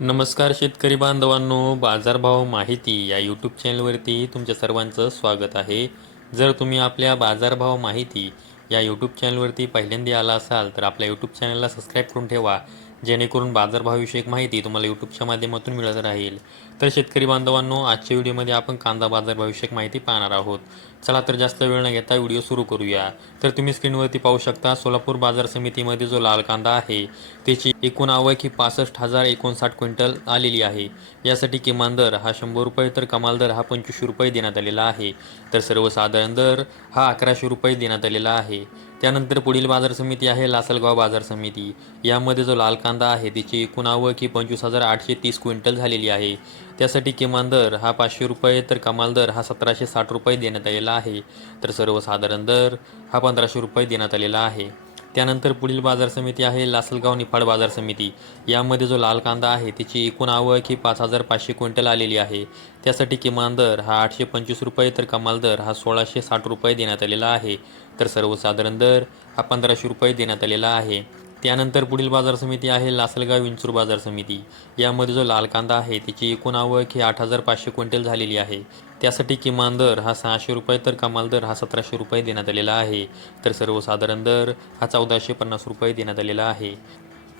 नमस्कार शेतकरी बांधवांनो बाजारभाव माहिती या यूट्यूब चॅनलवरती तुमच्या सर्वांचं स्वागत आहे. जर तुम्ही आपल्या बाजारभाव माहिती या यूट्यूब चॅनलवरती पहिल्यांदा आला असाल तर आपल्या यूट्यूब चॅनलला सबस्क्राईब करून ठेवा जेणेकरून बाजारभावविषयक माहिती तुम्हाला यूट्यूबच्या माध्यमातून मिळत राहील. तर शेतकरी बांधवांनो आजच्या व्हिडिओमध्ये आपण कांदा बाजारभावविषयक माहिती पाहणार आहोत. चला तर जास्त वेळ न घेता व्हिडिओ सुरू करूया. तर तुम्ही स्क्रीनवरती पाहू शकता सोलापूर बाजार समितीमध्ये जो लाल कांदा आहे त्याची एकूण आवक ही पासष्ट हजार एकोणसाठ क्विंटल आलेली आहे. यासाठी किमान दर हा शंभर रुपये तर कमाल दर हा पंचवीसशे रुपये देण्यात आलेला आहे. तर सर्वसाधारण दर हा अकराशे रुपये देण्यात आलेला आहे. त्यानंतर पुढील बाजार समिती आहे लासलगाव बाजार समिती. यामध्ये जो लाल कांदा आहे त्याची एकूण आवक ही पंचवीस हजार आठशे तीस क्विंटल झालेली आहे. त्यासाठी किमान दर हा पाचशे रुपये तर कमाल दर हा सतराशे साठ रुपये देण्यात आलेला आहे. तर सर्वसाधारण दर हा पंधराशे रुपये देण्यात आलेला आहे. त्यानंतर पुढील बाजार समिती आहे लासलगाव निफाड बाजार समिती. यामध्ये जो लाल कांदा आहे त्याची एकूण आवक ही पाच हजार पाचशे क्विंटल आलेली आहे. त्यासाठी किमान दर हा आठशे पंचवीस रुपये तर कमाल दर हा सोळाशे साठ रुपये देण्यात आलेला आहे. तर सर्वसाधारण दर हा पंधराशे रुपये देण्यात आलेला आहे. त्यानंतर पुढील बाजार समिती आहे लासलगाव विंचूर बाजार समिती. यामध्ये जो लाल कांदा आहे त्याची एकूण आवक ही आठ हजार पाचशे क्विंटल झालेली आहे. त्यासाठी किमान दर हा सहाशे रुपये तर कमाल दर हा सतराशे रुपये देण्यात आलेला आहे. तर सर्वसाधारण दर हा चौदाशे पन्नास रुपये देण्यात आलेला आहे.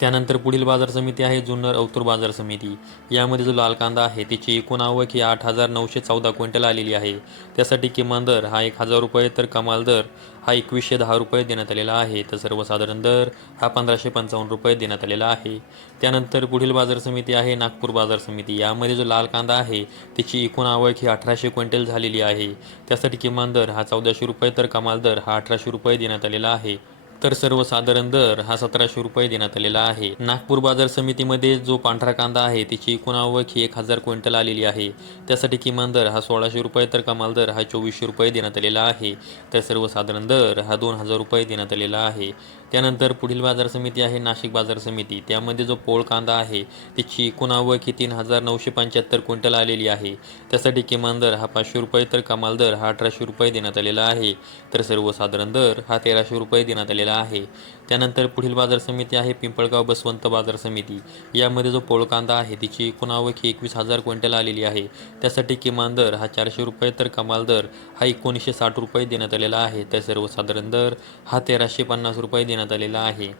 त्यानंतर पुढील बाजार समिती आहे जुन्नर अवतूर बाजार समिती. यामध्ये जो लाल कांदा आहे त्याची एकूण आवक ही आठ हजार नऊशे चौदा क्विंटल आलेली आहे. त्यासाठी किमान दर हा एक हजार रुपये तर कमाल दर हा एकवीसशे दहा रुपये देण्यात आलेला आहे. तर सर्वसाधारण दर हा पंधराशे पंचावन्न रुपये देण्यात आलेला आहे. त्यानंतर पुढील बाजार समिती आहे नागपूर बाजार समिती. यामध्ये जो लाल कांदा आहे त्याची एकूण आवक ही अठराशे क्विंटल झालेली आहे. त्यासाठी किमान दर हा चौदाशे रुपये तर कमाल दर हा अठराशे रुपये देण्यात आलेला आहे. तर सर्वसाधारण दर हा सतराशे रुपये देण्यात आलेला आहे. नागपूर बाजार समितीमध्ये जो पांढरा कांदा आहे त्याची एकूण आवक ही एक हजार क्विंटल आलेली आहे. त्यासाठी किमान दर हा सोळाशे रुपये तर कमाल दर हा चोवीसशे रुपये देण्यात आलेला आहे. तर सर्वसाधारण दर हा दोन हजार रुपये देण्यात आलेला आहे. त्यानंतर पुढील बाजार समिती आहे नाशिक बाजार समिती. त्यामध्ये जो पोळ कांदा आहे त्याची एकूण आवक ही तीन हजार नऊशे पंच्याहत्तर क्विंटल आलेली आहे. त्यासाठी किमान दर हा पाचशे रुपये तर कमाल दर हा अठराशे रुपये देण्यात आलेला आहे. तर सर्वसाधारण दर हा तेराशे रुपये देण्यात आलेला आहे. त्यानंतर पुढील बाजार समिती आहे पिंपळगाव बसवंत बाजार समिती. यामध्ये जो पोळ कांदा आहे तिची एकूण आवक ही एकवीस हजार क्विंटल आलेली आहे. त्यासाठी किमान दर हा चारशे रुपये तर कमाल दर हा एकोणीसशे साठ रुपये देण्यात आलेला आहे. तर सर्वसाधारण दर हा तेराशे पन्नास रुपये देण्यात आलेला आहे.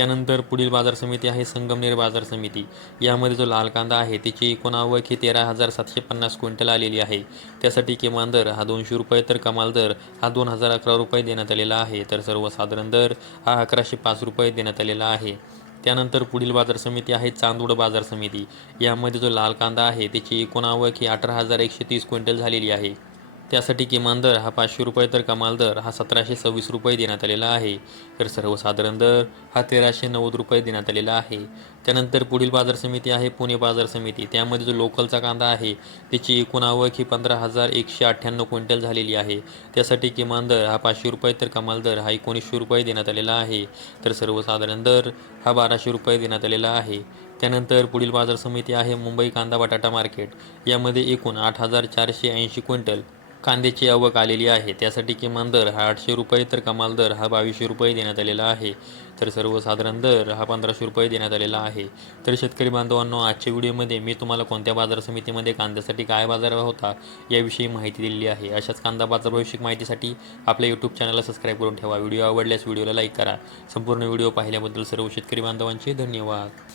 त्यानंतर पुढील बाजार समिती आहे संगमनेर बाजार समिती. यामध्ये जो लाल कांदा आहे त्याची एकूण आवक ही तेरा हजार सातशे पन्नास क्विंटल आलेली आहे. त्यासाठी किमान दर हा दोनशे रुपये तर कमाल दर हा दोन हजार अकरा रुपये देण्यात आलेला आहे. तर सर्वसाधारण दर हा अकराशे पाच रुपये देण्यात आलेला आहे. त्यानंतर पुढील बाजार समिती आहे चांदोड बाजार समिती. यामध्ये जो लाल कांदा आहे त्याची एकूण आवक ही अठरा हजार एकशे तीस क्विंटल झालेली आहे. त्यासाठी किमान दर हा पाचशे रुपये तर कमाल दर हा सतराशे सव्वीस रुपये देण्यात आलेला आहे. तर सर्वसाधारण दर हा तेराशे नव्वद रुपये देण्यात आलेला आहे. त्यानंतर पुढील बाजार समिती आहे पुणे बाजार समिती. त्यामध्ये जो लोकलचा कांदा आहे त्याची एकूण आवक ही पंधरा हजार एकशे अठ्ठ्याण्णव क्विंटल झालेली आहे. त्यासाठी किमान दर हा पाचशे रुपये तर कमाल दर हा एकोणीसशे रुपये देण्यात आलेला आहे. तर सर्वसाधारण दर हा बाराशे रुपये देण्यात आलेला आहे. त्यानंतर पुढील बाजार समिती आहे मुंबई कांदा बटाटा मार्केट. यामध्ये एकूण आठ हजार चारशे ऐंशी क्विंटल कांद्याची आवक आलेली आहे. त्यासाठी किमान दर हा आठशे रुपये तर कमाल दर हा बावीसशे रुपये देण्यात आलेला आहे. तर सर्वसाधारण दर हा पंधराशे रुपये देण्यात आलेला आहे. तर शेतकरी बांधवांनो आजच्या व्हिडिओमध्ये मी तुम्हाला कोणत्या बाजार समितीमध्ये कांद्यासाठी काय बाजार होता याविषयी माहिती दिलेली आहे. अशाच कांदा बाजार भविष्यक माहितीसाठी आपल्या यूट्यूब चॅनलला सबस्क्राईब करून ठेवा. व्हिडिओ आवडल्यास व्हिडिओला लाईक करा. संपूर्ण व्हिडिओ पाहिल्याबद्दल सर्व शेतकरी बांधवांचे धन्यवाद.